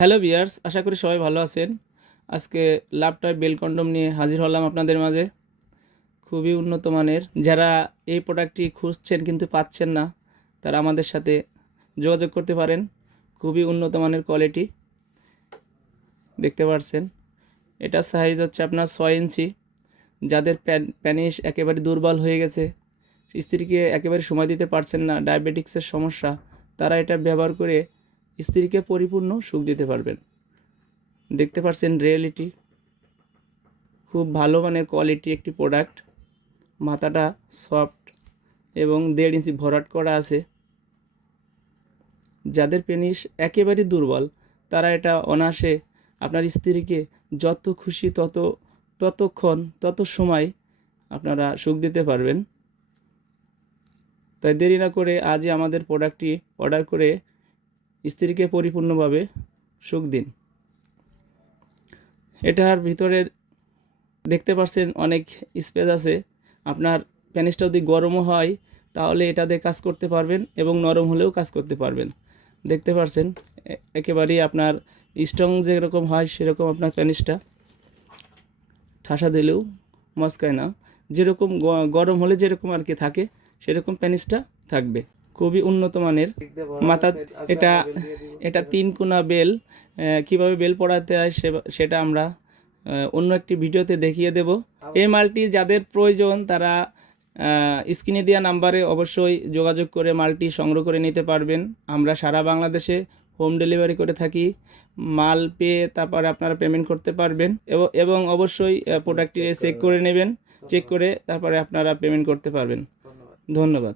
Hello বিয়ার্স আশা করি সবাই ভালো আছেন। আজকে ল্যাপটপ বেল কন্ডম নিয়ে হাজির হলাম আপনাদের মাঝে। খুবই উন্নত মানের। যারা এই প্রোডাক্টটি খুঁজছেন কিন্তু পাচ্ছেন না, তারা আমাদের সাথে যোগাযোগ করতে পারেন। খুবই উন্নত মানের কোয়ালিটি। দেখতে পাচ্ছেন এটা সাইজ হচ্ছে আপনার ছয় ইঞ্চি। যাদের প্যান প্যানিস একেবারে দুর্বল হয়ে গেছে, স্ত্রীকে একেবারে সময় দিতে পারছেন না, ডায়াবেটিক্সের সমস্যা, তারা এটা ব্যবহার করে স্ত্রীকে পরিপূর্ণ সুখ দিতে পারবেন। দেখতে পাচ্ছেন রিয়েলিটি খুব ভালো মানের কোয়ালিটি একটি প্রোডাক্ট মাথাটা সফট এবং দেড় ইঞ্চি ভরাট করা আছে। যাদের পেনিস একেবারেই দুর্বল, তারা এটা অনায়াসে আপনার স্ত্রীকে যত খুশি, তত, ততক্ষণ, তত সময় আপনারা সুখ দিতে পারবেন। তাই দেরি না করে আজই আমাদের প্রোডাক্টটি অর্ডার করে স্ত্রীকে পরিপূর্ণভাবে সুখ দিন। এটার ভিতরে দেখতে পাচ্ছেন অনেক স্পেস আছে। আপনার প্যানিসটা যদি গরমও হয়, তাহলে এটা দিয়ে কাজ করতে পারবেন এবং নরম হলেও কাজ করতে পারবেন। দেখতে পাচ্ছেন একেবারেই আপনার স্ট্রং যেরকম হয়, সেরকম আপনার প্যানিসটা ঠাসা দিলেও মস্কায় না। যেরকম গরম হলে যেরকম আর কি থাকে, সেরকম প্যানিসটা থাকবে। খুবই উন্নত মানের। মাথা এটা এটা তিন কোনা বেল কীভাবে বেল পড়াতে হয় সেটা আমরা অন্য একটি ভিডিওতে দেখিয়ে দেব। এই মালটি যাদের প্রয়োজন তারা স্ক্রিনে দেওয়া নাম্বারে অবশ্যই যোগাযোগ করে মালটি সংগ্রহ করে নিতে পারবেন। আমরা সারা বাংলাদেশে হোম ডেলিভারি করে থাকি। মাল পেয়ে তারপরে আপনারা পেমেন্ট করতে পারবেন এবং- এবং অবশ্যই প্রোডাক্টটি চেক করে নেবেন। চেক করে তারপরে আপনারা পেমেন্ট করতে পারবেন। ধন্যবাদ।